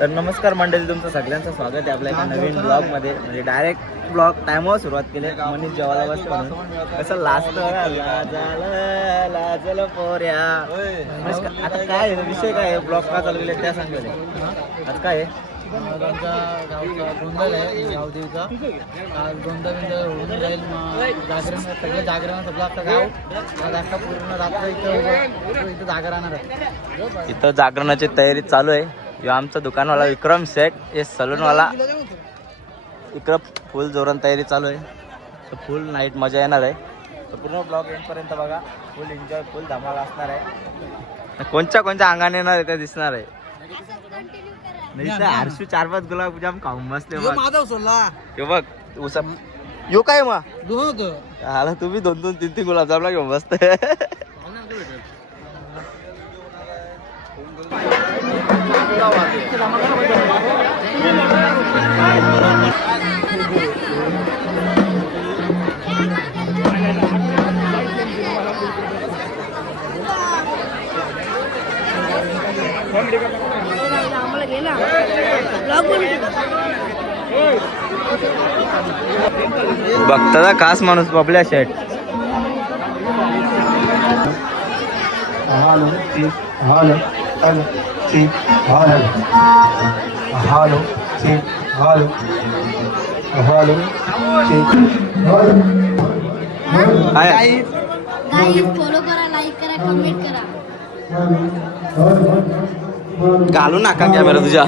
तर नमस्कार मंडळी, तुमचं सगळ्यांचं स्वागत आहे आपल्या एका नवीन ब्लॉगमध्ये. म्हणजे डायरेक्ट ब्लॉग टायमावर सुरुवात केली. मनीष जेवायला बसतो म्हणून कसं लाजलं पोऱ्या. आता काय विषय काय आहे, ब्लॉग का चालू केले त्या सांगले. आता काय आहे, आमच्या गावचा गोंधळ आहे, गावदेवीचा गोंधळ होऊन जाईल. जागरण सगळे जागरण सगळं आपलं गाव आज आता पूर्ण रात्र इथं जागर राहणार आहे. इथं जागरणाची तयारी चालू आहे. ह्यो आमचा दुकानवाला विक्रम सेट, हे सलूनवाला विक्रम. फुल जोरान तयारी चालू आहे. तर फुल नाईट मजा येणार आहे. तर पूर्ण ब्लॉग एंडपर्यंत बघा. फुल एन्जॉय, फुल धमाल असणार आहे. कोणत्या अंगाने येणार आहे ते दिसणार आहे. नाही आरशू 4-5 गुलाबजाम खाऊन बसले बघ. यो काय मग आला तुम्ही 2-3 गुलाबजामला घेऊन बसते. बघता खास माणूस बबल्या शेट. फॉलो करा, लाईक करा, कमेंट करा. घालू नका कॅमेरा तुझ्या.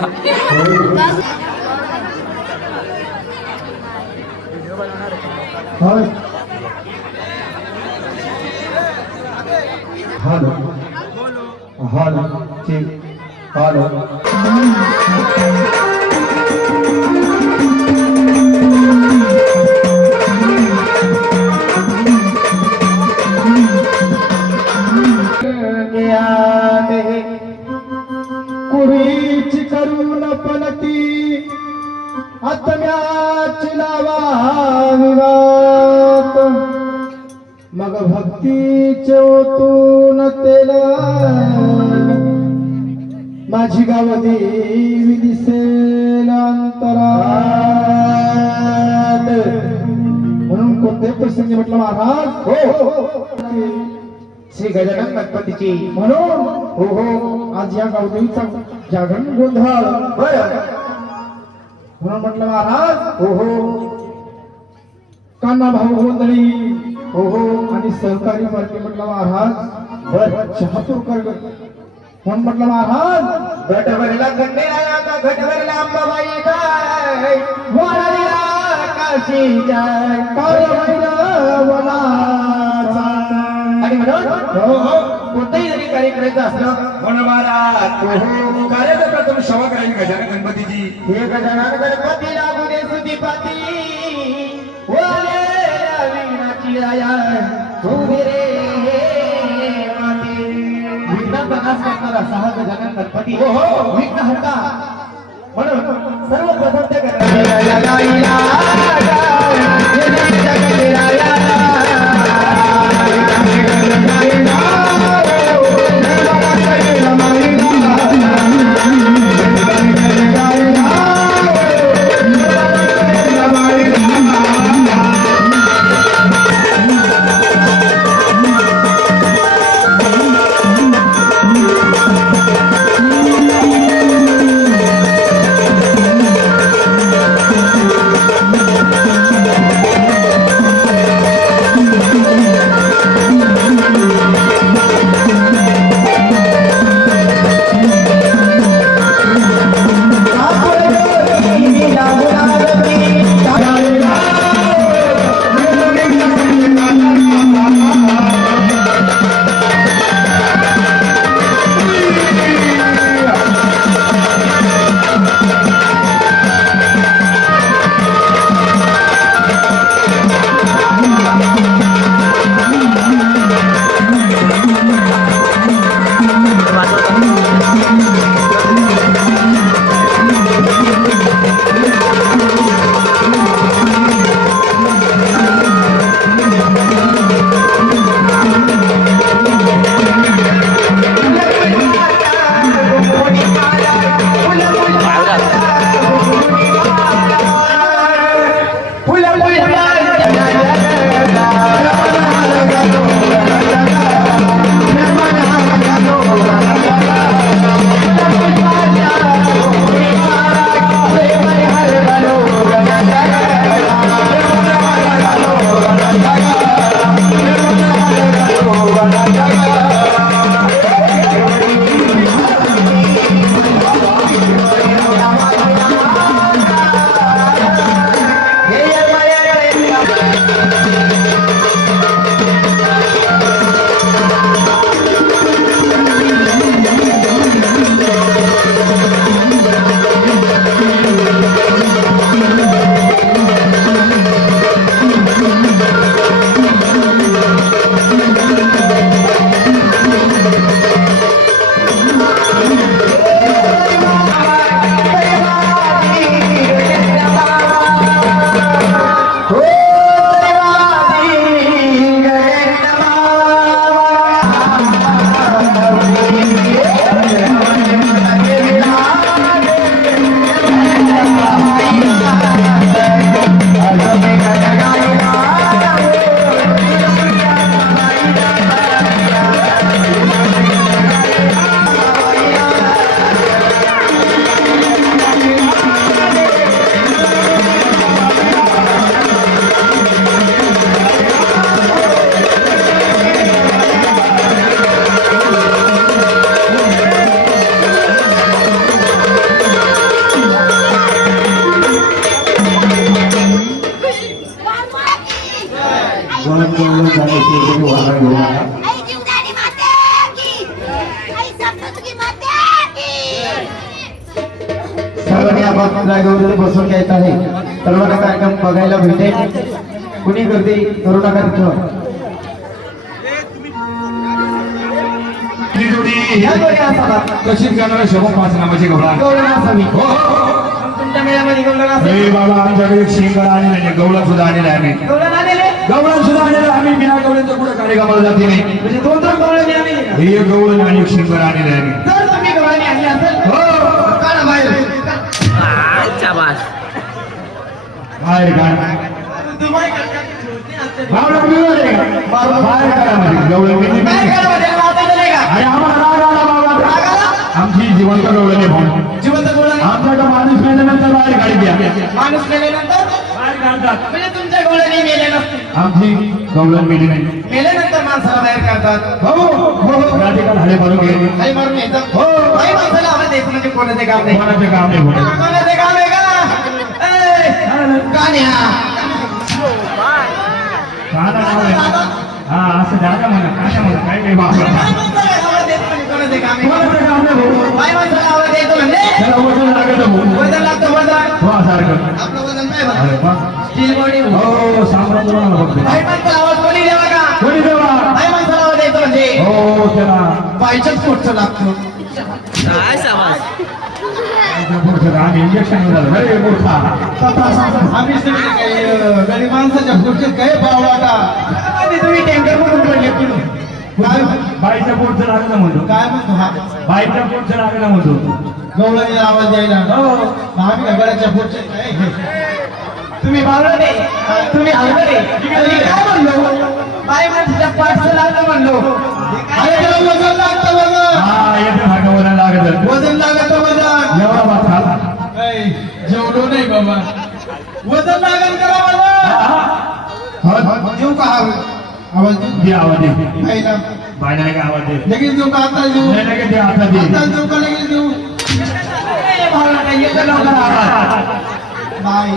कुणीची करून पलटी आत्म्याची लावा विवात, मग भक्तीचे ओतून तेला माझी गावदेवी दिसेल अंतरात. म्हणून कोणत्याही प्रसंगी म्हटलं महाराज हो श्री गजानन गणपतीची म्हणून हो हो आज या गावदेवीचा जागरण गोंधळ म्हणून म्हटलं महाराज हो हो कान्हा भाऊ गोंधळी हो हो आणि सहकारी पार्टी म्हटलं महाराज शहापूर कर म्हणून म्हटलं महाराज घटभरला खंडेरायाचा घटभरला अंबाबाई जाय वाडीला काशी जाय काळभैरव वनाचा. आणि म्हणून हो हो कोणताही जरी कार्य करायचं असलं म्हणून महाराज हो कार्याचा प्रथम क्षमा करायची गजानन गणपतीची. हे गजानन गणपती लागू दे सुदीपाती वाले वीणाची राया उभे रे माती. विघ्नाचा नाश करणारा सहा गजानन गणपती हो हो विघ्न हरता. म्हणून सर्वप्रथम त्या तुम्ही वाहन घेऊन आला. आई जीवदानी माते की आई सप्तशृंगी माते की सर्वांनी आपण जागेवर बसून घ्यायचं आहे. सर्वांना कार्यक्रम बघायला भेटेल. कुणी गर्दी करू नका तिथं. कशीच करणार शोभा पाच नावाची गवळा तुमच्या मेळ्यामध्ये गवळा बाबा आमच्याकडे एक शेंगडा आणलेला आहे. गवळा सुद्धा आणलेला आहे आम्ही. गवळा सुद्धा आणलेला आम्ही. बिना गवळ्यांचं कुठं कार्यक्रमाला जाते नाही. म्हणजे दोन गवळे हे एक गवळण आणि एक शेंगडा आणलेला आहे आम्ही. जर तुम्ही गवळणी आणली असेल हो काढा बाहेर. बाहेर काढा. आमची जिवंत गवळणी जिवंत आमच्याकडे माणूस मेल्यानंतर बाहेर गाडी द्या. माणूस मेल्यानंतर बाहेर काढतात. म्हणजे तुमच्या गवळणी मेल्या नसते. आमची गवळण मेली नाही. मेल्यानंतर माणसाला बाहेर काढतात. हो हो या ठिकाणी हळे मारून गेले. हळे मारून येतात. हो काही माणसाला आवाज द्यायचं म्हणजे कोणाचे काम नाही. कोणाचे काम नाही. कोणाचे काम आहे का गाण्या हा असं जागा म्हणा काय म्हणा काय काही बाप कोणाचे काम आहे. बाई माणसाला आवाज द्यायचं म्हणजे त्याला वजन लागतं. वजन लागतं. वजन हो सारखं आपलं वजन काय स्टील बॉडी हो साम्राज्य बाई माणसाला आवाज कोणी द्यावा का कोणी द्यावा. बाई माणसाला आवाज द्यायचं म्हणजे हो त्याला बाईच्याच पोटचं लागतं. काय समाज आम्ही इंजेक्शन मोठा आम्ही गरीब माणसाच्या पुढचे काय पावला तुम्ही टँकर म्हणून पडले बाईच्या पोटचं लागलं म्हणतो. काय म्हणतो हा बाईच्या पोटचं लागलं म्हणतो. गवळणी आवाज द्यायला हो आम्ही गळ्याच्या पोटचे तुम्ही बावळा नाही तुम्ही हलवं नाही. काय म्हणलो बाई माणसाच्या पाठचं लागलं म्हणलो. वजन लागतं. वजन हा येते वजन लागत. वजन लागत. वजन एवढा भात खाला जेवलो नाही बाबा. वजन लागत करा बाबा. देऊ का आवाज दे. आवाज दे बायला काय आवाज दे. लगेच देऊ का आता देऊ लगेच दे. आता दे देऊ का लगेच देऊ. बाई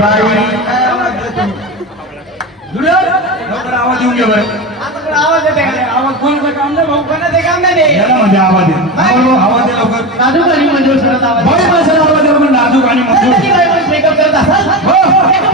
बाई आवाज देऊन घे बरं. आवाज येते आवाज कोणाचं काम नाही भाऊ. कोणाचं काम नाही म्हणजे आवाज आहे. आवाज दे लवकर. नाजूक आणि मंजूर करत आवाज आवाज दिला पण नाजूक आणि मंजूर मेकअप करत असाल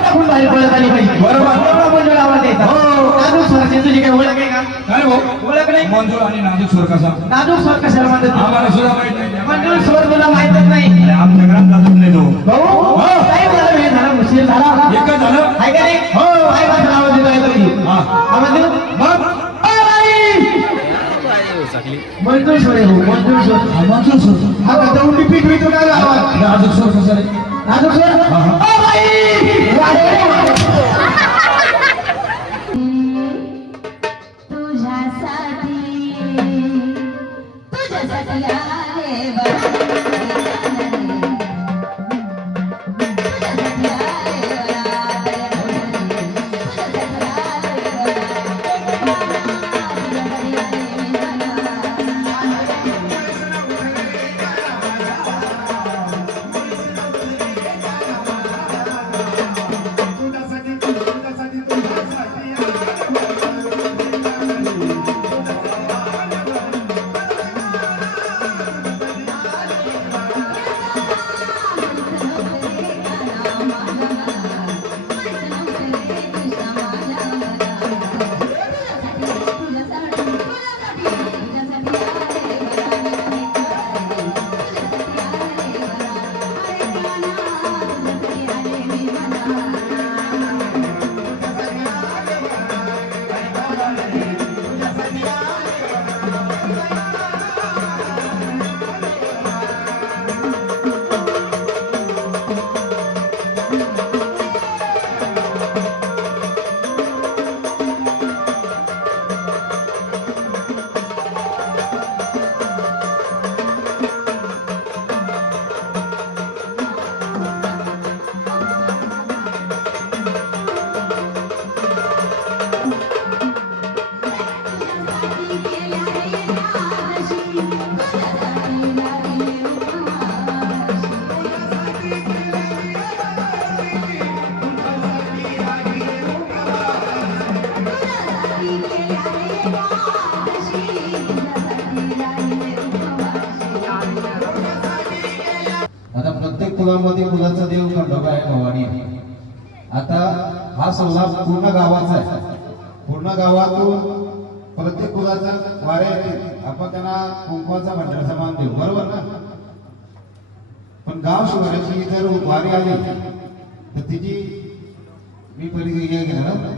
टाकून बाहेर पडत आली पाहिजे. बरोबर मंजूर आवाज द्यायचा. हो नाजूक स्वराची तुझी काय ओळख आहे का. काय हो ओळख नाही. मंजूर आणि नाजूक स्वर कसा. नाजूक स्वर कशाला म्हणतात आम्हाला सुद्धा माहित नाही. मंजूर स्वर तुला माहितच नाही. आमच्या घरात नाजूक नाही तो भाऊ. काय झालं हे झालं मुश्किल झाला एकच झालं आहे का नाही. हो काय माझा आवाज देतो आहे पाहिजे. आवाज देऊ मग मंजूर स्वर आहे. मंजूर स्वर मंजूर स्वर हा दौंडी पीठ होतो काय आवाज. नाजूक स्वर कसा रे. नाजूक स्वर तुझ्यासाठी आले बा. आता प्रत्येक कुलामध्ये कुलाचा देव खंडोबा आहे, भवानी आहे. आता हा सोहळा पूर्ण गावाचा आहे. पूर्ण गावातून प्रत्येक कुलाचा वाऱ्या येते. आपण त्यांना कुंकवाचा भंडाराचा मान देऊ, बरोबर ना? पण गाव शिवाराची जर वारी आली तर तिची मी परिचय घेणार ना,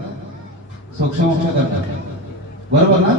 सोक्षमोक्ष करणार, बरोबर ना?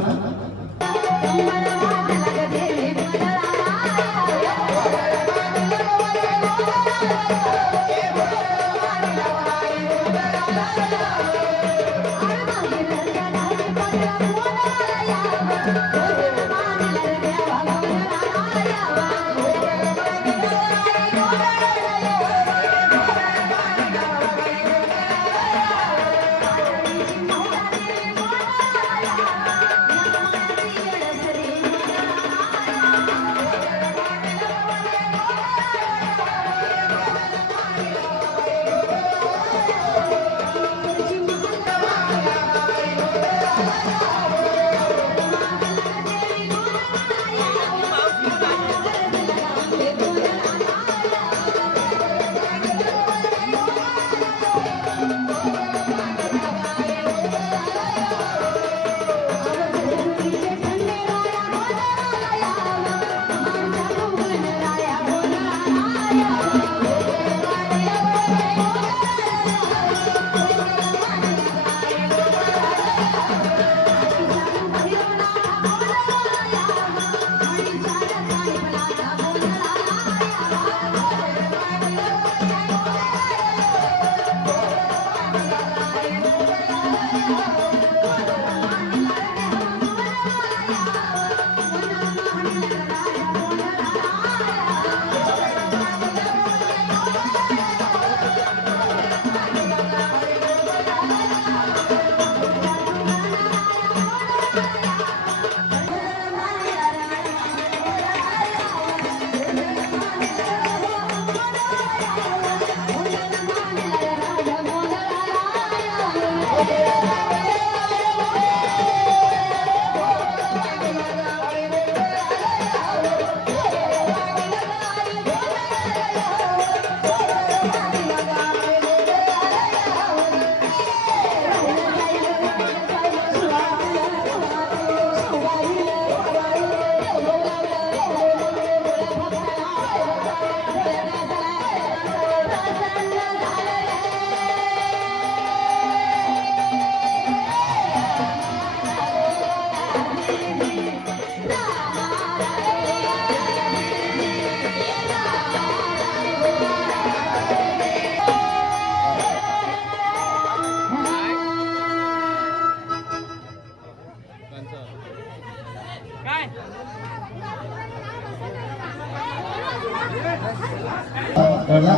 कळला?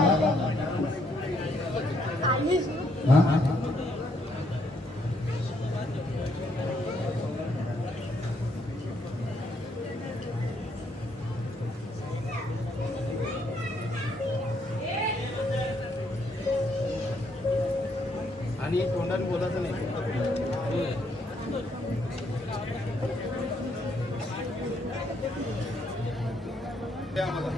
हा? आणि तोंडाने बोलायचं नाही. द्या मला.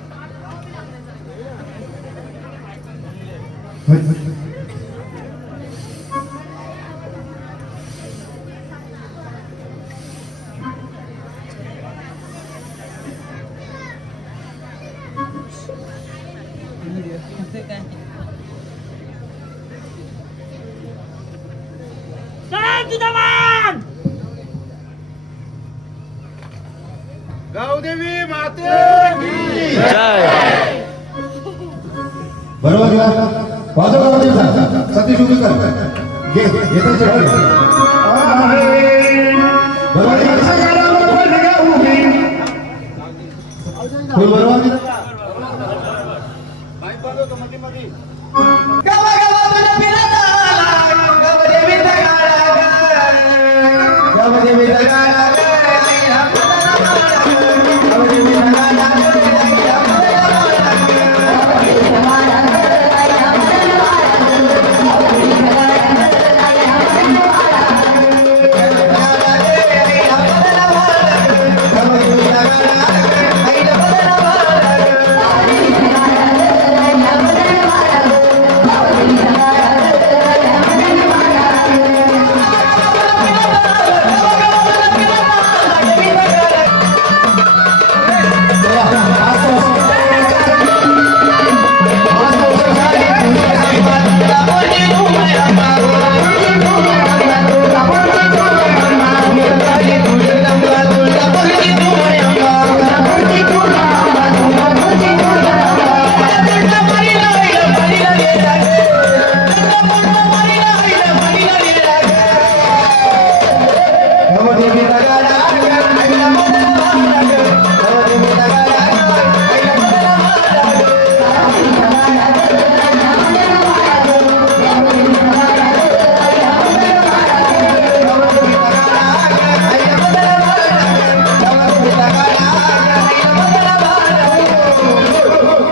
गावदेवी माते की जय. बरोबर का? वाजव गावाला सतीश उभी कर. घे येतं जेवण. बरोबर फुल बरोबर. माईक वाजवतो मध्ये मध्ये.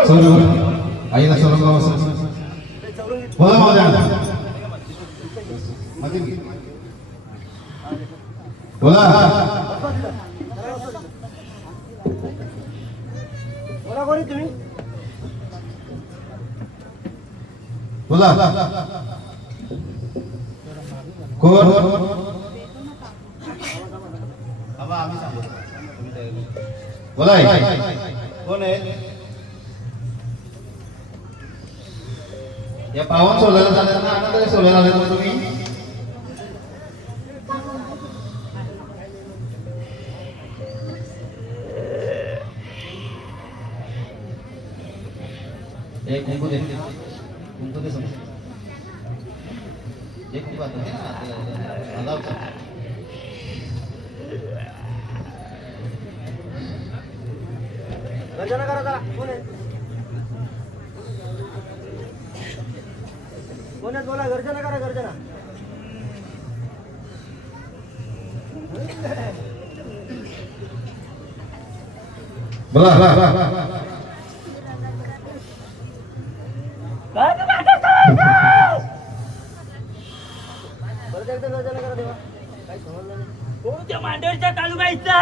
सौरभ आईला सौरभ गाव बोला माझ्या बोला बोला कोण आम्ही सांगतो बोला कोण आहे या पावन सोलायला जाताना आनंदाने सोलायला आले तर तुम्ही एक कुंकू दे समोर एक कुंकू आता गर्जना करा कोण आहे बोला गर्जना करा गर्जना बोला परत एकदा गर्जना करा देवा काही समजलं नाही कोणत्या मांडवच्या तालुक्याचा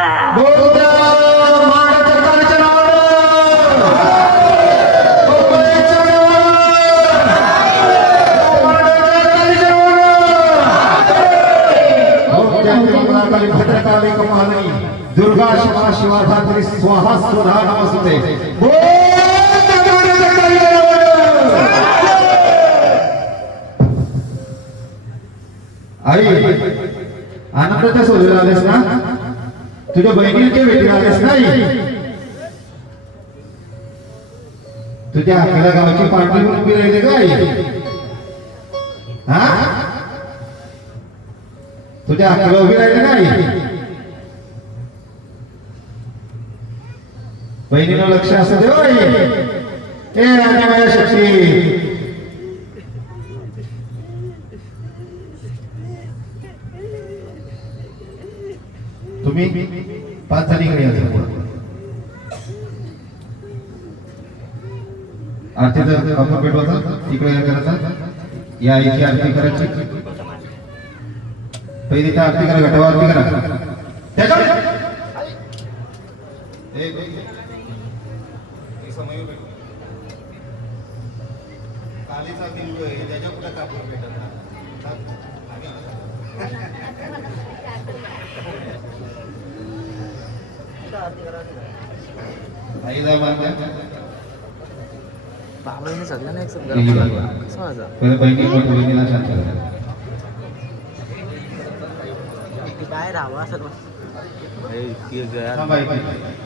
भद्रकाली कपालिनी दुर्गा शिवा शिवा धात्री स्वाहा स्वधा नमस्ते आई आनंदाच्या सोडून आलेस ना तुझ्या बहिणीच्या भेटीला आलेस नाही तुझ्या आपल्या गावाची पार्टी उभी राहिली काय हा तुझ्या हाताला उभी राहिली नाही बहिणीला लक्ष असं दे ए राजा शक्ती तुम्ही 5 जणी इकडे या आरतीचं आपण पेटवायचं तिकडे करायचं या आईची आरती करायची पहिली त्या आरती करा घटावर आरती करा कालीचा बिंदू आहे त्याच्या कुठे कापूर भेटत आईला मानल्या बाबाने सगळ्यांना एक कसं व्हायचं पहिले बहिणीला शांत करा काय राहावं असं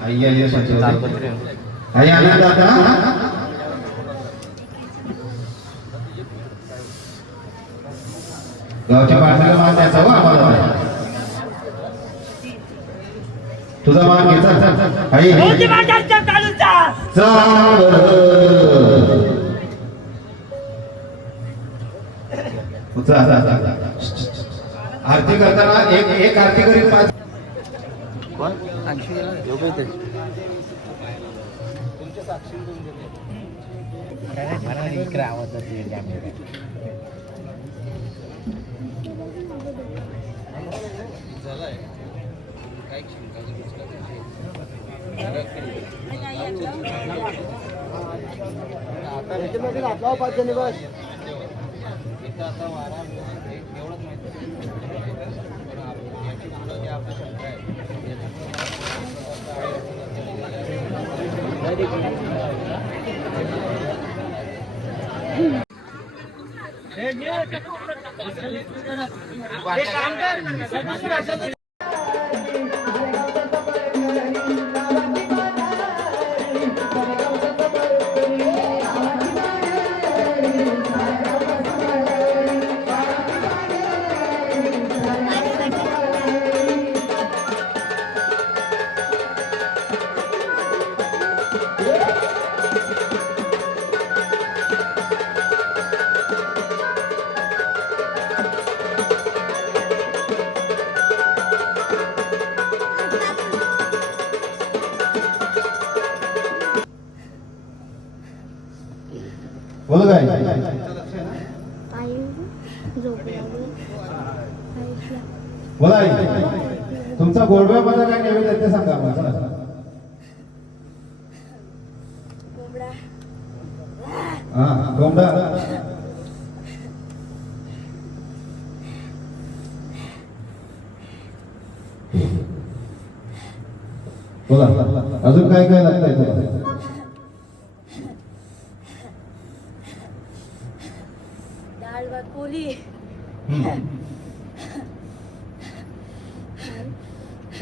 आई आई शांत आई आनंद आता गावच्या माणसाला मान द्यायचा हो आम्हाला तुझा मान घ्यायचा आई आरती करताना एक आरती करीत 5 कोण आणखी योग्य ते तुमच्या साक्षी इकडे आवाज आता ह्याच्यामध्ये घातला 5 जणी बस आता वारा एवढंच माहिती बोल काय बोला आई. तुमचा गोडव्यामध्ये काय नैवेद्य आहे ते सांगा मला चला. हा कोंबडा बोला अजून काय काय लागतंय तुला. डाळ भात पोळी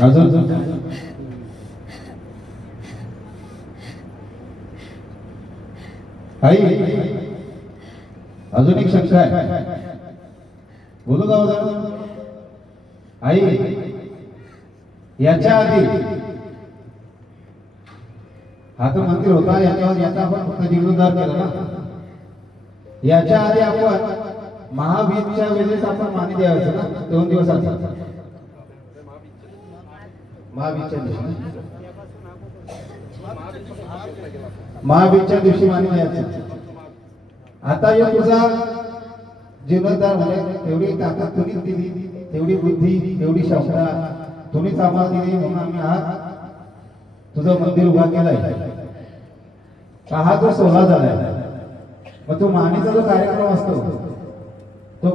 अजून आई अजून एक शंका आहे. बोलू का आई. याच्या आधी हा तर मंदिर होता, याच्यावर याचा आपण फक्त जीर्णोद्धार केला ना. याच्या आधी आपण महावीरच्या वेळेस आपण माने द्यायचं ना 2 दिवस आधी. महावीरच्या दिवशी महावीरच्या दिवशी माने द्यायचं. आता या तुझा जीर्णोद्धार होण्यास तेवढी ताकद तुम्हीच दिली, तेवढी बुद्धी, तेवढी क्षमता तुम्हीच आम्हाला दिली, म्हणून आम्ही आज तुझं मंदिर उभा केलाय. हा जो 16 झालाय, मग तो मानेचा जो कार्यक्रम असतो तो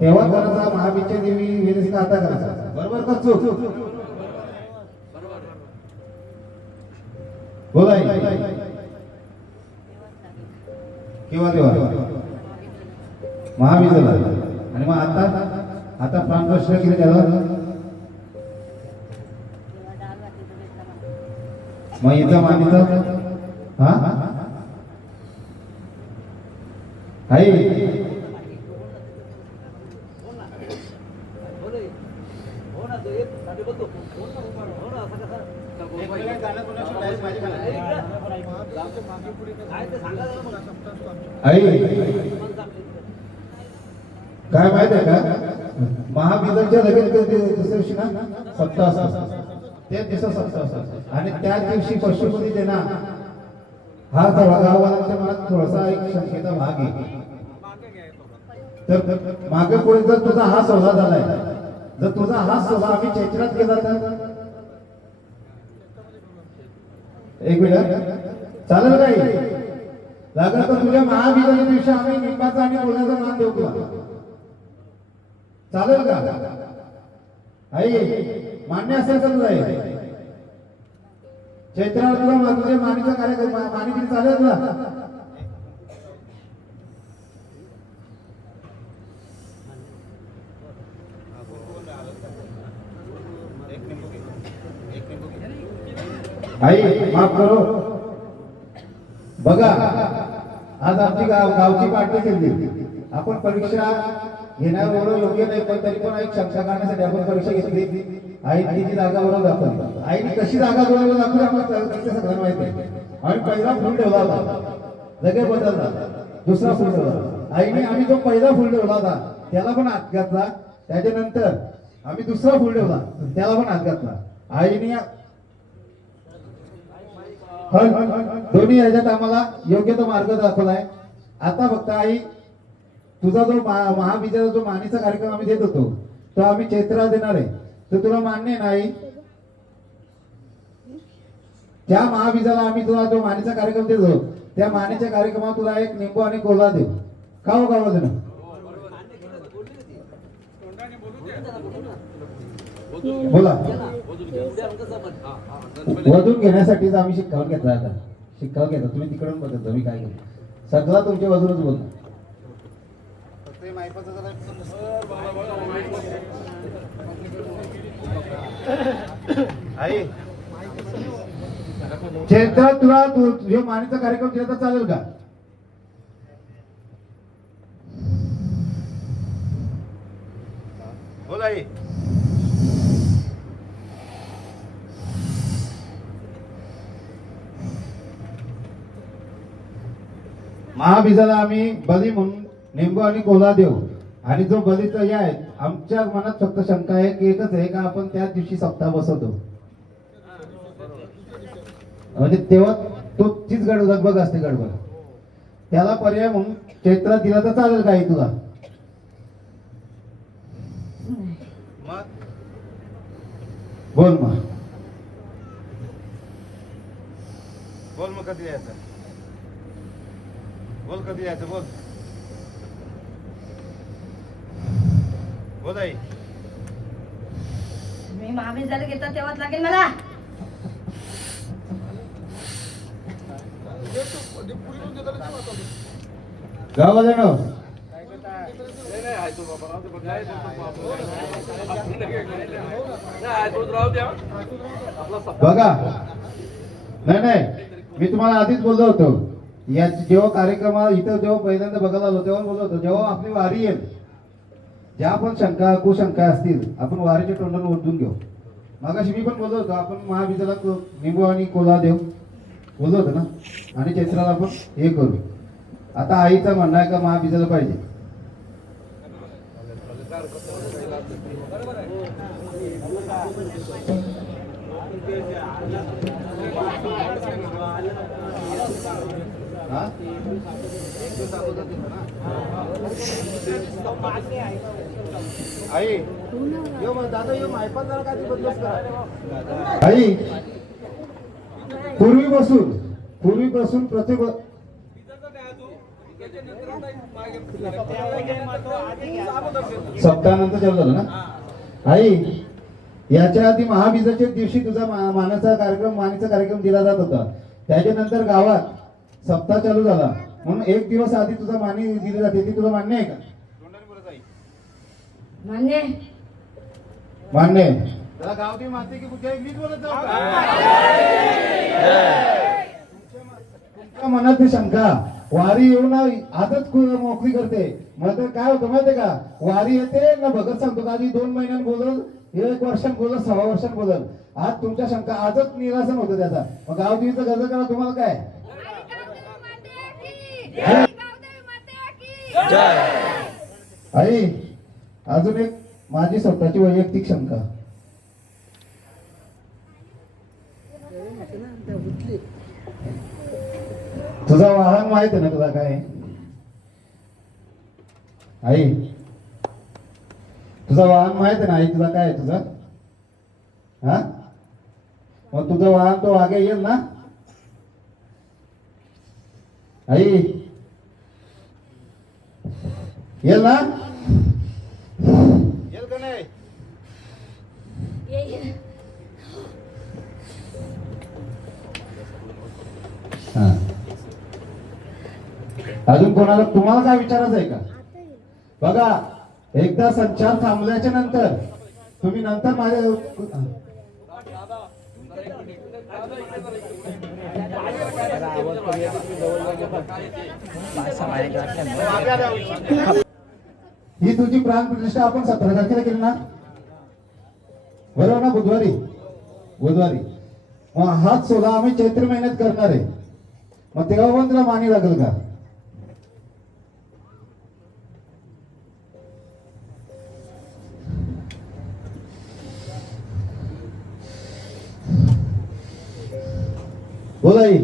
तेव्हा करायचा, महावीरच्या देवी वेळेस का आता करायचा, बरोबर का चूक? बोला किंवा देवा महावीरला. आणि मग आता प्राणप्रश्न किती त्याला. मग इथं मानिता हा आई आई काय माहित आहे का, महाविद्यालयाच्या लगेच दुसऱ्या दिवशी ना सप्ताह असतो, त्याच दिवसा सप्ताह असतो. आणि त्याच दिवशी पशुपती देणार हा गाववाल्यांच्या मनात थोडासा एक शंकेचा भाग आहे. तर मागे पुढे जर तुझा हा 16 झालाय, जर तुझा हा 16 आम्ही चैत्रात केला तर एक मिनिट चालेल काय? लागत तर तुझ्या महाविद्यालया दिवशी आम्ही निंबाचा आणि बोलण्याचा मान देऊ तुला, चालेल का आई? मान्य असेल तर जाईल चैत्राला तुला तुझ्या मानेचा कार्यक्रम मानेगिरी चालेल ना? आई माफ करो. बघा आज आमची गावची पार्टी केली, आपण परीक्षा घेण्यावर एवढं योग्य नाही, पण तरी पण एक शंका काढण्यासाठी आपण परीक्षा घेतली. आईने तिची जागा बरोबर दाखवली. आईने कशी जागा बरोबर दाखवली आम्हाला सगळ्यांना माहिती आहे. आणि पहिला फुल ठेवला होता, लगेच बदलला, दुसरा फुल ठेवला. आईने आम्ही जो पहिला फुल ठेवला होता त्याला पण हात घातला, त्याच्यानंतर आम्ही दुसरा फुल ठेवला त्याला पण हात घातला. आईने दोन्ही ह्याच्यात आम्हाला योग्य तो मार्ग दाखवलाय. आता फक्त आई तुझा जो महाविद्यालय जो मानेचा कार्यक्रम आम्ही देत होतो तो आम्ही चैत्राला देणार आहे, तर तुला मान्य नाही? त्या महाविद्यालयाला आम्ही तुला जो मानेचा कार्यक्रम देतो त्या मानेच्या कार्यक्रमात तुला एक निंबू आणि कोला देऊ का हो का वजन? बोला. वजून घेण्यासाठीच आम्ही शिक्कावर घेतला. आता शिक्कावर घेतला, तुम्ही तिकडून बघत मी काय केलं सगळा तुमच्या वजूनच बोलतो. आई चैत्र तुला तुझ्या मानेचा कार्यक्रम केला तर चालेल का? बोला आई. महाबीजाला आम्ही बली म्हणून निंबू आणि कोला देऊ. आणि जो बलीचा हे आहे, आमच्या मनात फक्त शंका आहे की एकच आहे का आपण त्याच दिवशी सप्ताह बसवतो, म्हणजे तेव्हा तो तीच गडबड असते गडबड. त्याला पर्याय म्हणून चैत्रात दिला तर चालेल काही तुला? बोल मग. बोल मग कधी यायचं? बोल कधी यायचं? बोल बोल आई. मी महाबीज झालं घेतात तेव्हाच लागेल मला. गावाला बघा. नाही मी तुम्हाला आधीच बोललो होतो या जेव्हा कार्यक्रमाला इथं जेव्हा पहिल्यांदा बघायला आलो तेव्हा बोललो होतो जेव्हा आपली वारी येईल ज्या पण शंका कुशंका असतील आपण वारीच्या तोंडाने ओढून घेऊ. मागाशी मी पण बोललो होतो आपण महाबीजाला निंबू आणि कोला देऊ बोललो होतो ना आणि चैत्राला आपण हे करू. आता आईचा म्हणणं आहे का महाबीजाला पाहिजे? आई आई पूर्वीपासून प्रत्येक सप्ताहानंतर चालू झालं ना आई. याच्या आधी महाबीजाच्या दिवशी तुझा मानाचा कार्यक्रम दिला जात होता. त्याच्यानंतर गावात सप्ताह चालू झाला म्हणून एक दिवस आधी तुझा मानी दिली जाते. ती तुला मान्य आहे का? मान्य मान्य आहे. त्याला गावठी माती की कुठे मीच बोलत जाऊ का? तुमच्या मनात शंका वारी येऊन आजच मोकळी करते. मग तर काय होतं माहितीये का? वारी येते ना भगत सांगतो आधी 2 महिन्यात बोलल 1 वर्षात बोलल 6 वर्षात बोलल. आज तुमच्या शंका आजच निरासन होतं त्याचा. मग गावदेवीचा गजर करा तुम्हाला काय? आई अजून एक माझी स्वतःची वैयक्तिक शंका. तुझा वाहन माहित आहे ना तुला काय? आई तुझा वाहन माहित आहे ना आई तुला काय आहे तुझा? हा मग तुझं वाहन तो आगे येईल ना आई? येईल ना? येईल का नाही? अजून कोणाला तुम्हाला काय विचारायचं आहे का? बघा एकदा संचार थांबल्याच्या नंतर तुम्ही नंतर माझ्या ही तुझी प्राण प्रतिष्ठा आपण 17 तारखेला केली ना बरोबर ना? बुधवारी मग हाच सोहळा आम्ही चैत्र महिन्यात करणार आहे. मग तेव्हा पण तुला मानी लागेल का? बोलाई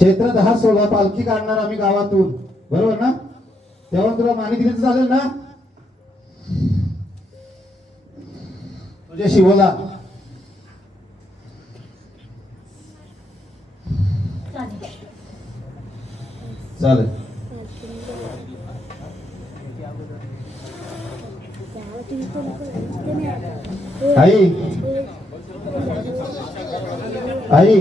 चैत्रात हा सोहळा पालखी काढणार आम्ही गावातून बरोबर ना? तेव्हा तुला मानी दिली तर चालेल ना? तुझ्या शिवला चालेल. आई आई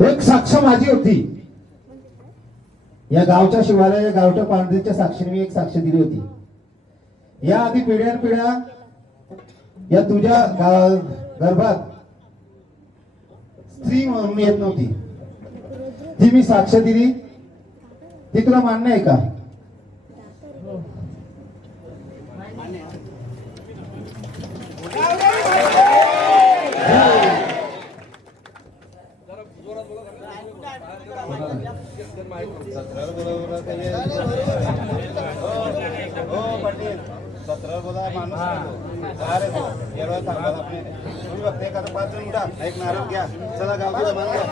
एक साक्ष माझी होती या गावच्या शिवालय गावच्या पांढरीच्या साक्षीने मी एक साक्ष दिली होती. या आधी पिढ्यानपिढ्या या तुझ्या गर्भात स्त्री म्हणून येत नव्हती. ती मी साक्ष दिली ती तुला मान्य आहे का? 17 बोला माणूस अरे गेलो थांबला आपले तुम्ही बघते का 5 जण उठा एक नारळ घ्या चला गावचा मान घ्या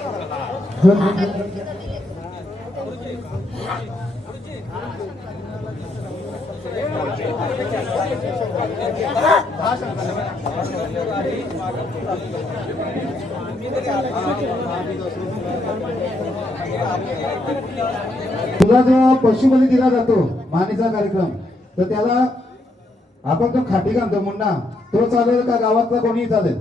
तुला जेव्हा पशुबली दिला जातो मानेचा कार्यक्रम तर त्याला आपण तो खाटी घालतो मुन्ना तो चालेल का गावातला कोणीही चालेल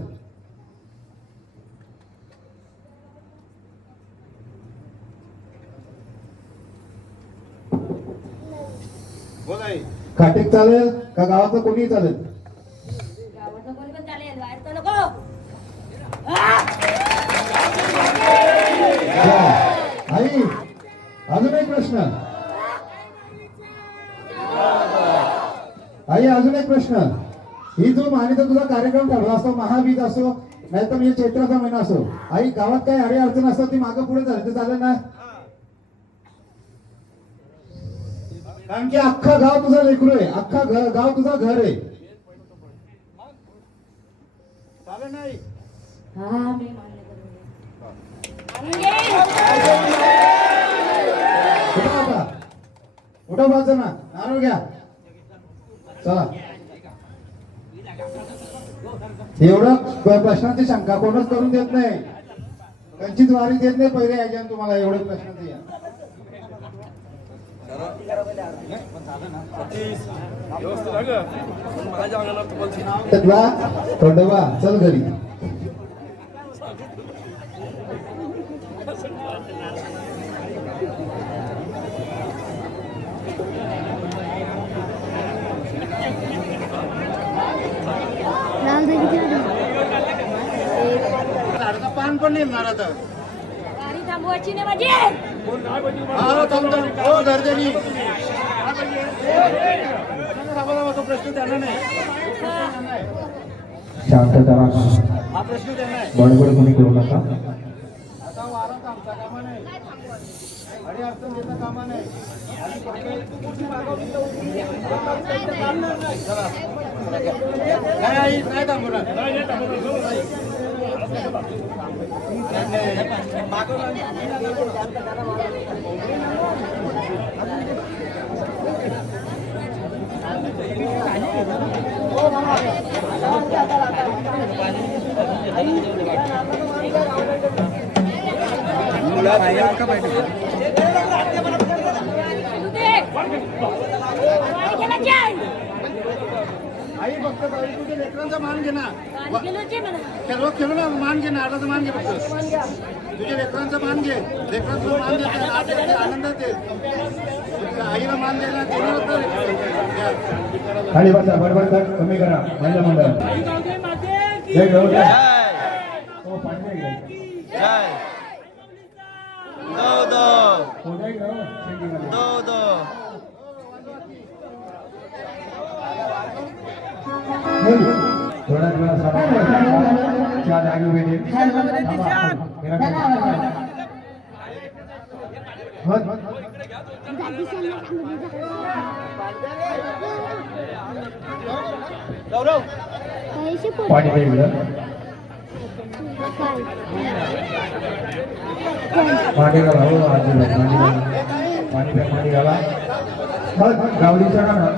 बोला खाटीक चालेल का गावातलं कोणीही चालेल गावाचं कोणी पण चालेल बाहेरचं नको आई अजून एक प्रश्न आई अजून एक प्रश्न ही जो मानेचा तुझा कार्यक्रम ठरला असतो महाबीज असो नाही तर म्हणजे चैत्राचा महिना असो आई गावात काही अडी अडचण असतात ती मागं पुढे झाली तर चालेल ना कारण की अख्खा गाव तुझा लेकरू आहे अख्खा गाव तुझा घर आहे चालेल नाही हा मी मान्य उठा आता उठा बाजू ना नारळ घ्या चला एवढं प्रश्नाची शंका कोणच करून देत नाही कंचित वारी देत नाही पहिले यायच्या तुम्हाला एवढे प्रश्नाचे या त्यातला खंडोबा चल घरी पान पण नाही येणार आता गाडी थांबवायची नाही माझी हा थांबतो हो गर्दनी प्रश्न त्यांना नाही शांतता राखा हा प्रश्न त्यांना आहे बडबड कोणी करू नका आता वारा थांबता कामा नाही आणि अडचण घेता कामा नाही नाही थांबवणार आई फक्त तुझ्या लेकरांचा मान घे ना खेळू ना मान घे ना आडाचा मान घे फक्त तुझ्या लेकरांचा मान घे लेकरांचा मान घे आनंदात आहे आईला मान द्यायला खाली बसा बडबड कमी करा महिला मंडळ जय गौ जय हो पाणी घ्या जय दो दो हो जय गौ सिंगिंग दो दो थोड़ा थोड़ा सारा क्या जागी हुई पाणी पाणी घाला हो आजी पाणी घाला गावडीचा का ना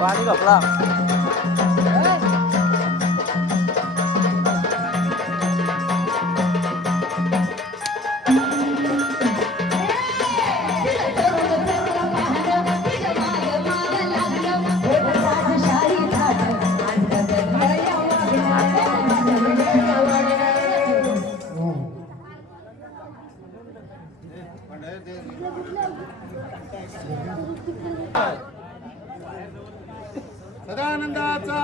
पाणी घपला. सदानंदाचा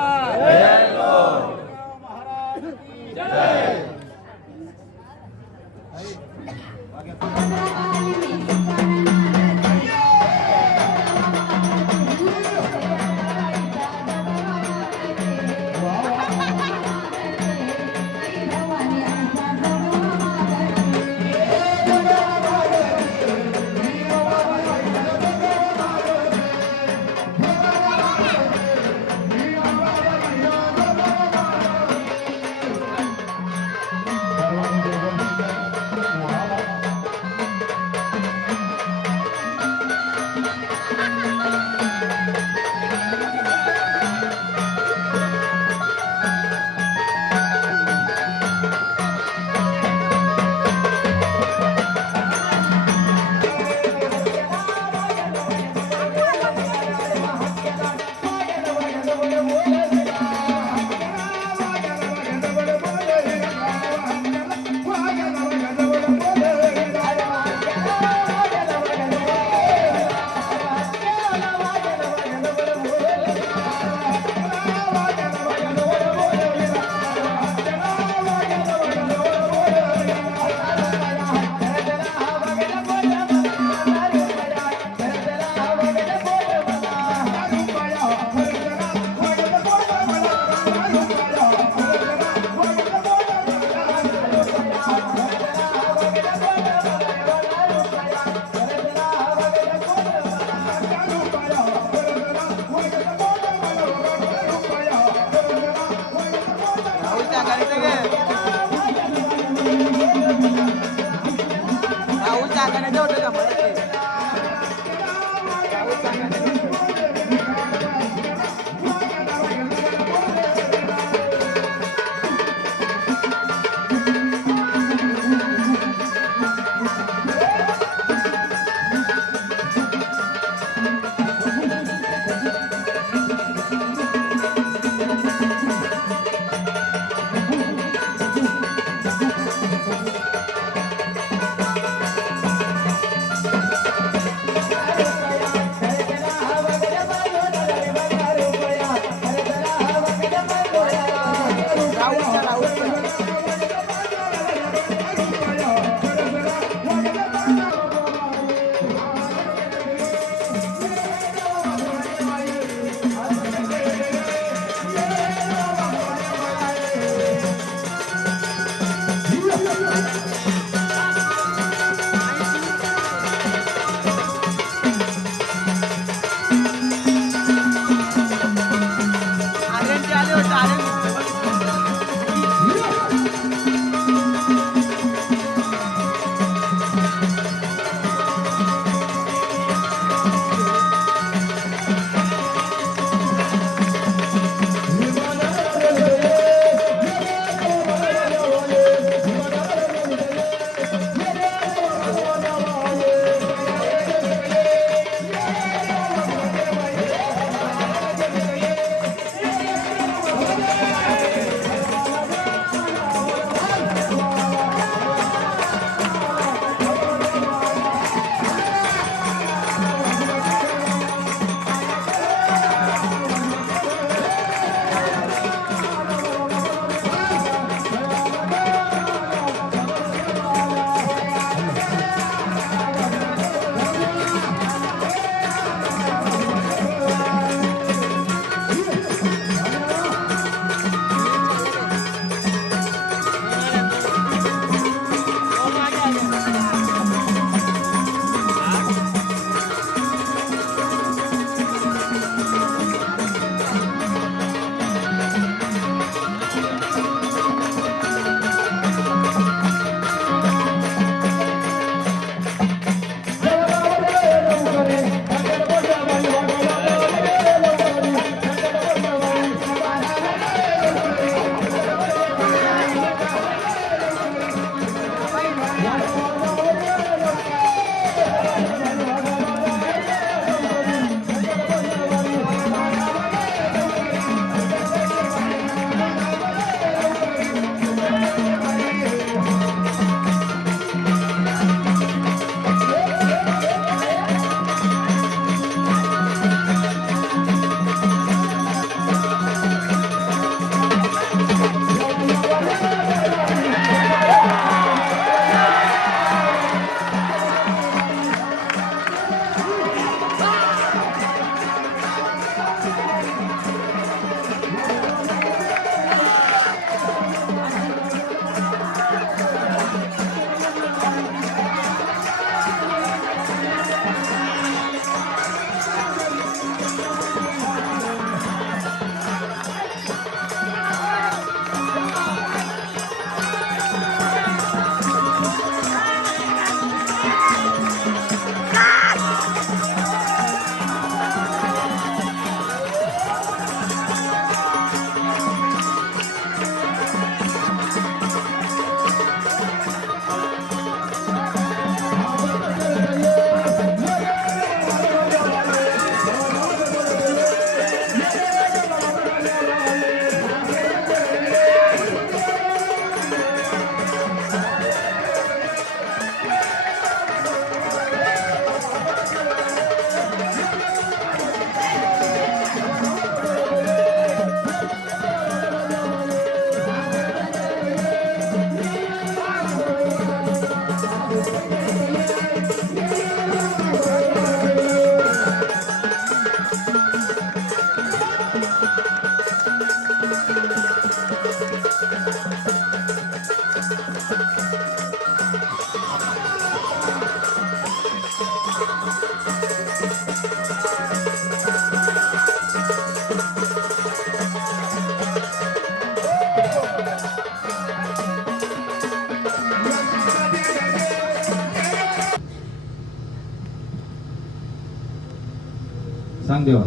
सांग देवा,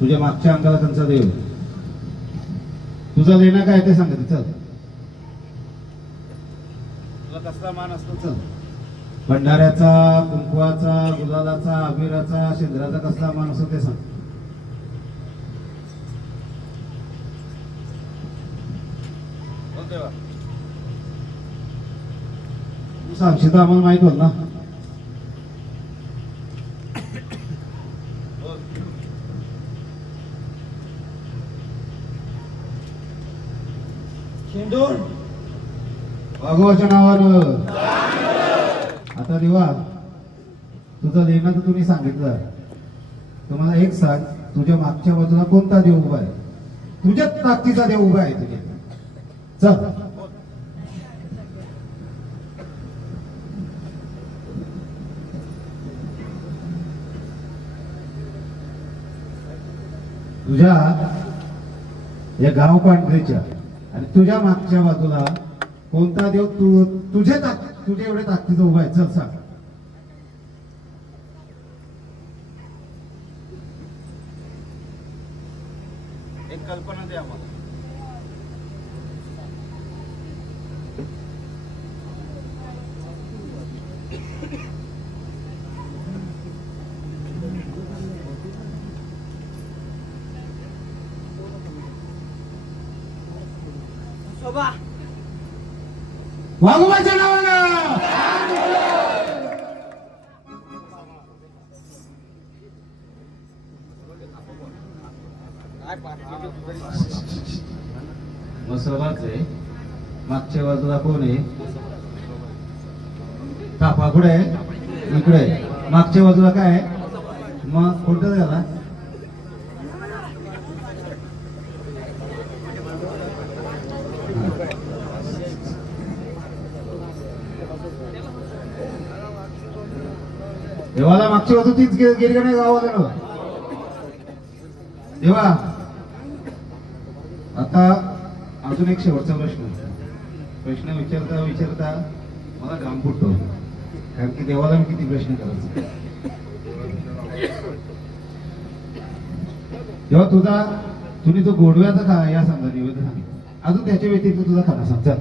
तुझ्या मागच्या अंगाला त्यांचा देव, तुझा लेणं काय ते सांगते. चल, तुला कसला मान असतो? चल, भंडाऱ्याचा, कुंकवाचा, गुलालाचा, अबीराचा, शेंद्राचा कसला मान असतो ते सांग. बोल देवा. तू सांगशील तर आम्हाला माहित होत ना. शेंदूर वाघोबाच्या नावानं. आता देवा, तुझं लेणं तर तुम्ही सांगितलं, तुम्हाला एक सांग, तुझ्या मागच्या बाजूला कोणता देव उभा आहे? तुझ्याच ताकदीचा देव उभा आहे तुझ्या. चल, तुझ्या या गाव पांढरीच्या आणि तुझ्या मागच्या बाजूला कोणता देव तुझ्या एवढे ताकदीचा उभा आहे? चल सांग. एक कल्पना दे आम्हाला. वाघोबाच्या नावानं. मग सहभाग आहे. मागच्या बाजूला कोण आहे? कापा कुठे आहे? इकडे आहे. मागच्या बाजूला काय आहे? मग कोणता झाला? देवाला मागची बाजू तीच गिरगणे गावाला ना. देवा, आता अजून एक शेवटचा प्रश्न विचारता मला घाम फुटतो, कारण की देवाला मी किती प्रश्न करायचे. तेव्हा तुम्ही तो गोडव्याचा खा या समजा निवेदन सांगितलं, अजून त्याच्या व्यतिरिक्त तुझा खाना सांग. चल.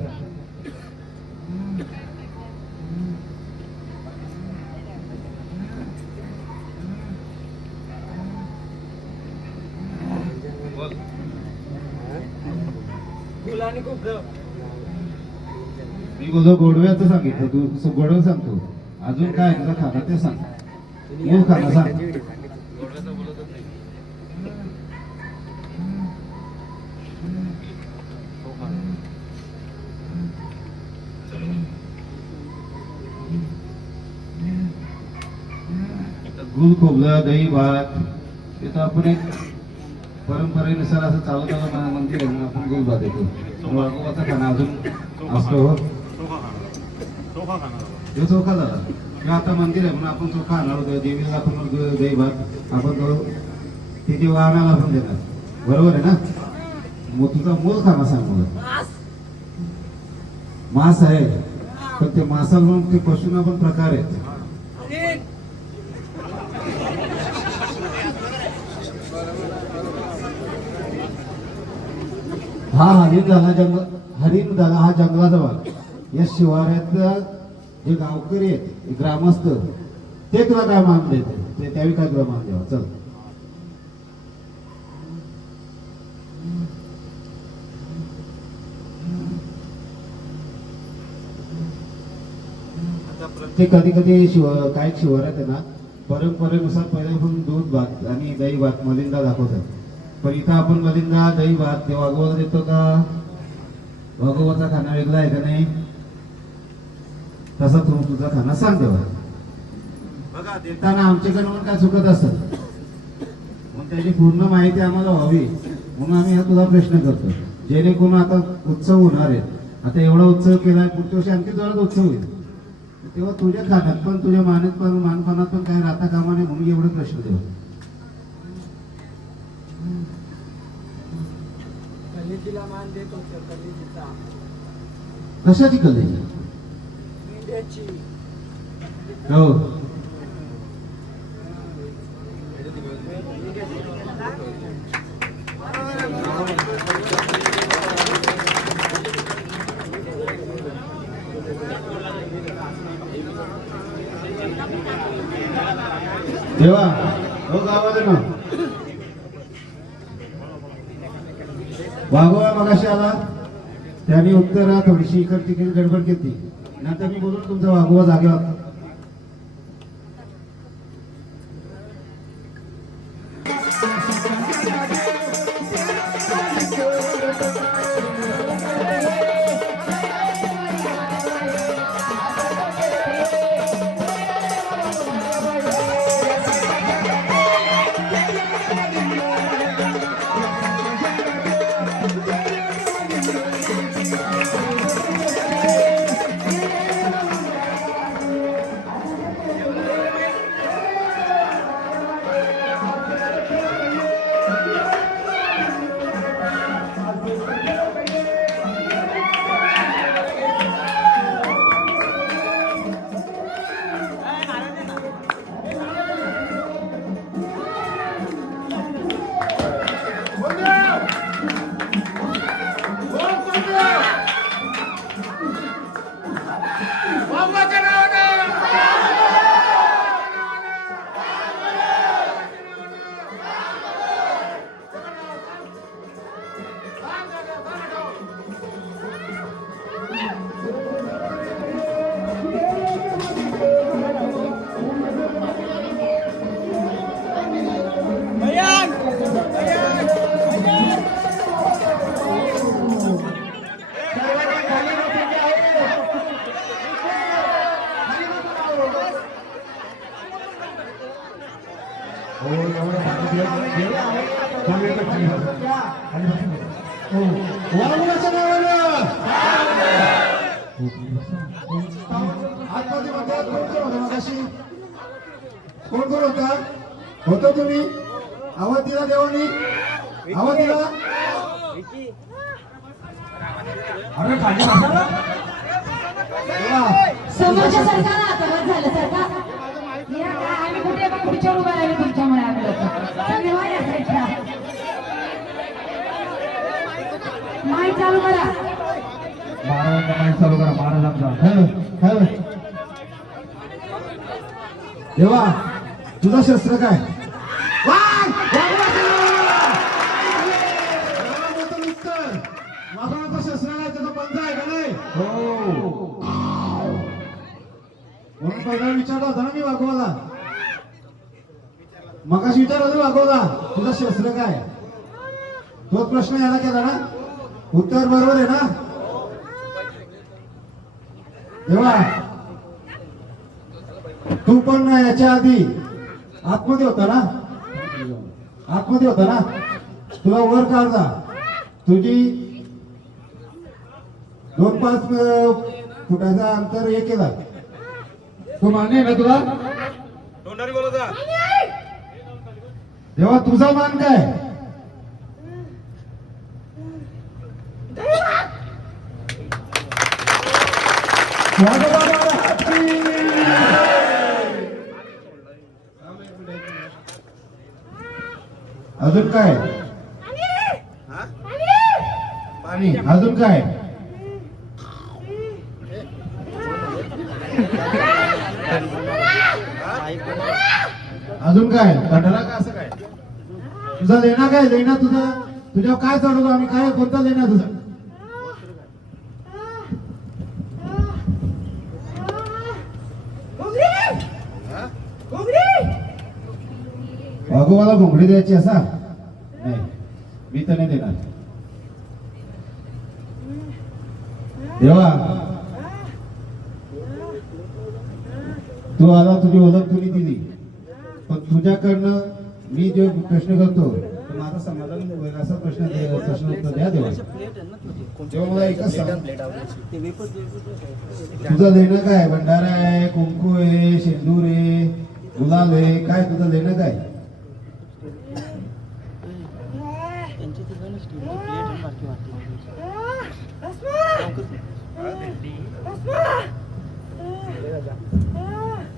मी बोलतो गोडव्याचं सांगितलं, तू गोडव्या सांगतो, अजून काय तुझा खाना ते सांग. मूळ खाना सांग. गुळ खोबलं, दही भात, तिथं आपण एक परंपरेनुसार असं चालत आलं मंदिर आहे, आपण गुळ भात येतो. वाघोबाचा खाना अजून असतो. तो चोखा झाला किंवा आता मंदिर आहे म्हणून आपण चोखा आणणार होतो. देवीला आपण दही भात आपण तो तिथे वाहनाला आपण देणार, बरोबर आहे ना. मग तुझा मूळ खाना सांग मला. मांस आहे, पण ते मांसाला म्हणून ते पशूंना पण प्रकार आहेत. हा हरिण झाला हा जंगलाचा भाग. या शिवाऱ्यातल्या जे गावकरी आहेत, ग्रामस्थ, ते तुला काय मान देते, ते त्यावेळी काय तुला मान द्यावा. चल. ते कधी कधी काही शिवाऱ्यात आहे ना, परंपरेनुसार पहिल्यापासून दूध भात आणि दही भात मलिंदा दाखवतात. पण इथं आपण मलिंदा दही भात ते वाघोबाला देतो का? वाघोबाचा खाना वेगळा आहे का नाही? तसा तू तुझा खाना सांग देवा. बघा, देताना आमच्याकडून काय चुकत असत, मग त्याची पूर्ण माहिती आम्हाला व्हावी म्हणून आम्ही हा तुझा प्रश्न करतो. जेणेकरून आता उत्सव होणार आहे, आता एवढा उत्सव केलाय, पुढच्या वर्षी आणखी जोरात उत्सव होईल. तेव्हा तुझ्या खाण्यात पण तुझ्या मानेत पण मानपानात पण काही राहता कामा नये म्हणून एवढं प्रश्न देवा. कलेजीला मान देत होते कलेजीचा कशाची कले मेंढ्याची हो देवा हो गावाला ना वाघोबा मगाशी आला त्यांनी उत्तर थोडीशी इकड तिकडे गडबड केली नंतर मी बोलून तुमचा वाघोबा जागेवर वाघोबाच्या नावानं आतमध्ये म्हणतात कोण कोण होता मगाशी कोण कोण होता होतो तुम्ही आवाज दिला देवानी आवाज दिला अरे खाली बसा. देवा, समोरच्या सरकार आता बस झालं सरकार आम्ही कुठे पण खुर्च्या उभा राहिलो तुमच्यामुळे आम्ही लोक धन्यवाद या साईडला माईक चालू करा महाराजांचा माईक चालू करा महाराजांचा. देवा तुझं शस्त्र काय वाघ! वाघोबाचं नाव! देवाबद्दल उत्तर वाघोबाचं शस्त्र काय त्याचा पंजा आहे का नाही हो म्हणून पहिला विचारला होता ना मी वाघोबाला मगाशी विचारलं होतं वाघोबाला तुझं शस्त्र काय तोच प्रश्न याला केला ना उत्तर बरोबर आहे ना देवा तू पण ना याच्या आधी आतमध्ये होता ना आतमध्ये होता ना तुला वर काढला तुझी 2-5 फुटाचा अंतर हे केला तू मान्य आहे ना तुला तेव्हा तुझा मान काय वाघोबा महाराजची. अजून काय पाणी अजून काय अजून काय कंटाळा का असं काय तुझा लेणा काय लेणा तुझा तुझ्यावर काय चढवतो आम्ही काय कोणता लेणा तुझा वाघोबाला घोंगडी द्यायची असा नाही मी तर नाही देणार देवा तू आला तुझी ओळख तुम्ही दिली पण तुझ्याकडनं मी जो प्रश्न करतो माझा समाधान होईल असा प्रश्न उत्तर द्या देवा. तेव्हा मला एकच सांग, तुझं लेणं काय? भंडारा आहे, कुंकू आहे, शेंदूर आहे, गुलाल आहे, काय तुझं लेणं काय?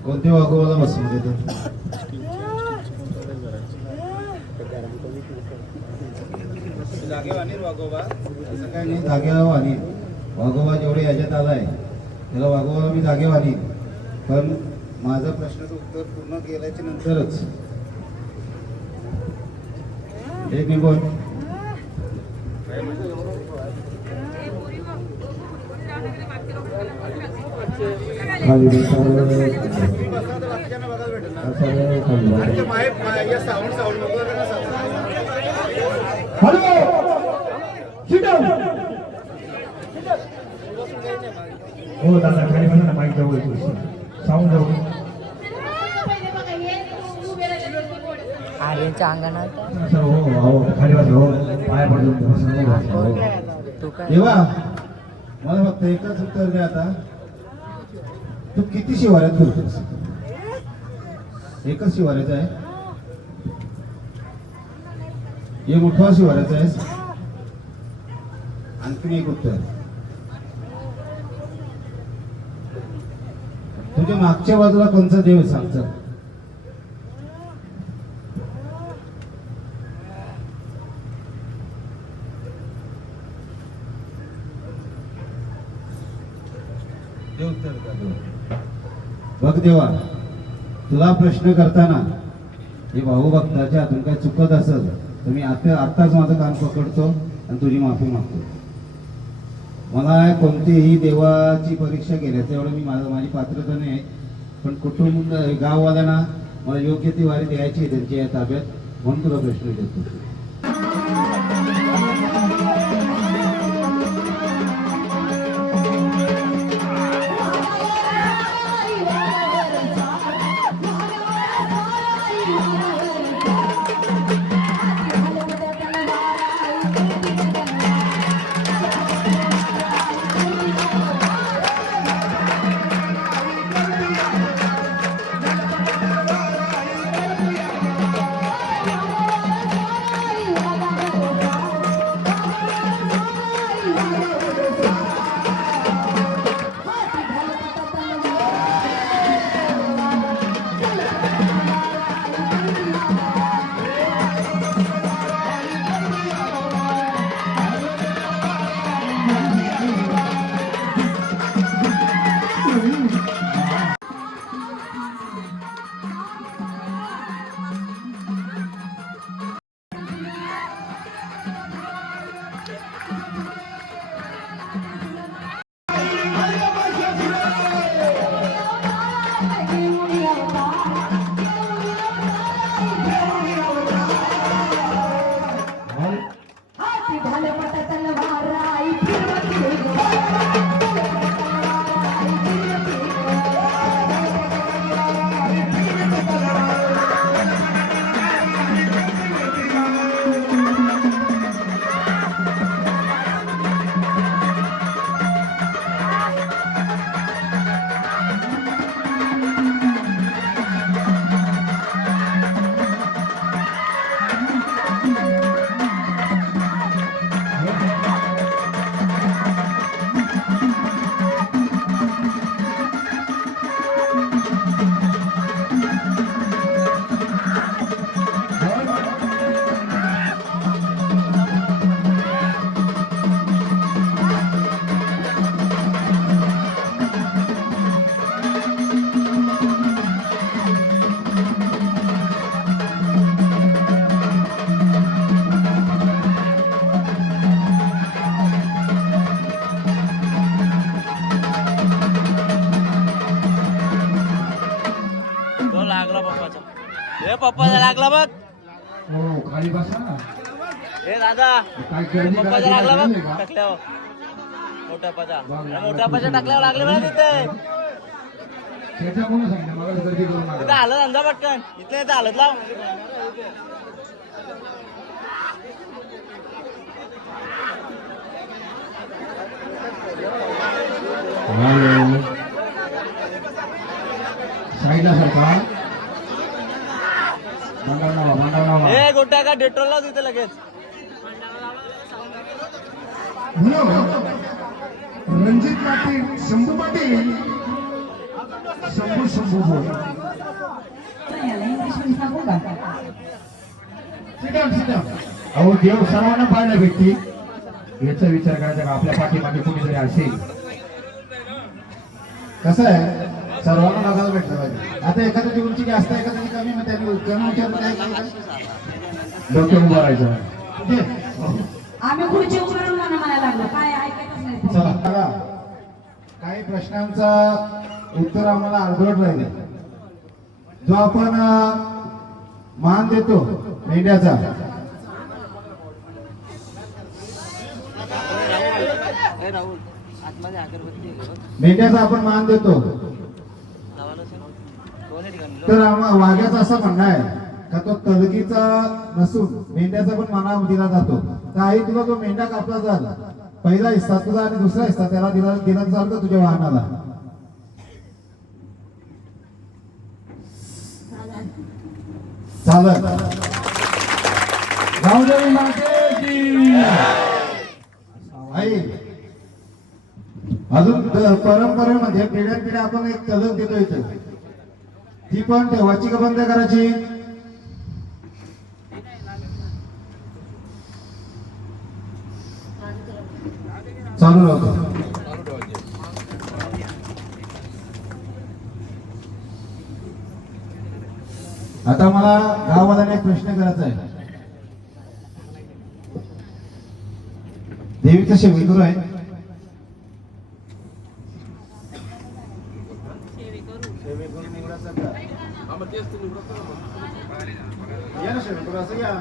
कोणते वाघोबाला बसवून देतात? जागेवानी वाघोबा असं काय नाही, जागेला वाणी वाघोबा जेवढे याच्यात आलाय त्याला वाघोबाला मी जागेवानी. पण माझा प्रश्नाचं उत्तर पूर्ण केल्याच्या नंतरच एक मी बोल. हॅलो हो दादा खाली बसा ना, माईक जवळ साऊंड जवळ. आर्यनच्या अंगणात हो हो खाली बसा, हो पाय पडून देवा मला फक्त एकच उत्तर द्या आता, तू किती शिवाऱ्यात फिरतोस? एकच शिवाऱ्याचा आहे? हे मोठा शिवाऱ्याचा आहेस? आणखीन एक उत्तर, तुझ्या मागच्या बाजूला कोणचा देव आहे सांगचा? बघ देवा, तुला प्रश्न करताना हे भाऊ भक्ताच्या हातून काय चुकत असेल तर मी आत्ताच माझं कान पकडतो आणि तुझी माफी मागतो. मला कोणतीही देवाची परीक्षा केल्याचं एवढं मी माझी पात्रता नाही, पण कुटुंब गाववाल्यांना मला योग्य ती वारी द्यायची त्यांची या ताब्यात, म्हणून तुला प्रश्न देतो. पप्पाचा लागला बघ. हो खाली बसा ना. हे दादा काय गर्दी पप्पाचा करायची लागला नाही बघ का? टाकल्यावर. मोठ्या पाचा टाकल्यावर लागले बघ तिथे. त्याच्या कोण सांगितलं मला गर्दी करू तिथे नका. आलं अंजा पटकन इथले आलं लाव. हॅलो साईडला सरका मांडव ए गोट्या का डेटोल लाव तिथे लगेच. रणजित पाटील शंभू पाटील शंभू बोल याला इंग्लिश मध्ये सांगू का? अहो देव सर्वांना पाहायला भेटते याचा विचार करायचा का आपल्या पाठीमागे कोणीतरी असेल. कसं आहे सर्वांना बघायला भेटलं पाहिजे. आता एखाद्याची उंची जास्त एखाद्याची कमी मग त्यांनी कमी उंचीवर काय डोक्यावर उभं राहायचं. आम्ही खुर्ची उभारून म्हणायला लागलो काय ऐकायचंच नाही. चला बघा काही प्रश्नांचा उत्तर आम्हाला अर्धवट राहिले. जो आपण मान देतो मेंढ्याचा मेंढ्याचा आपण मान देतो तर वाघ्याचं असं म्हणणं आहे का तो तलगीचा नसून मेंढ्याचा पण मान दिला जातो. तर आई तुला तो मेंढा कापला जाल पहिला हिस्सा तुझा आणि दुसरा हिस्सा त्याला दिला जाल का तुझ्या वाहनाला. चालत गावदेवी मातेची आई. अजून परंपरेमध्ये पिढ्या पिढ्या आपण एक तलक देतो इथं ती पण ठेवायची का बंद करायची. चालू राहतो. आता मला गावाला एक प्रश्न करायचा आहे. देवीचं शेवेकरू आहे या ना शेवेकरू असं या.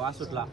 वास सुटला.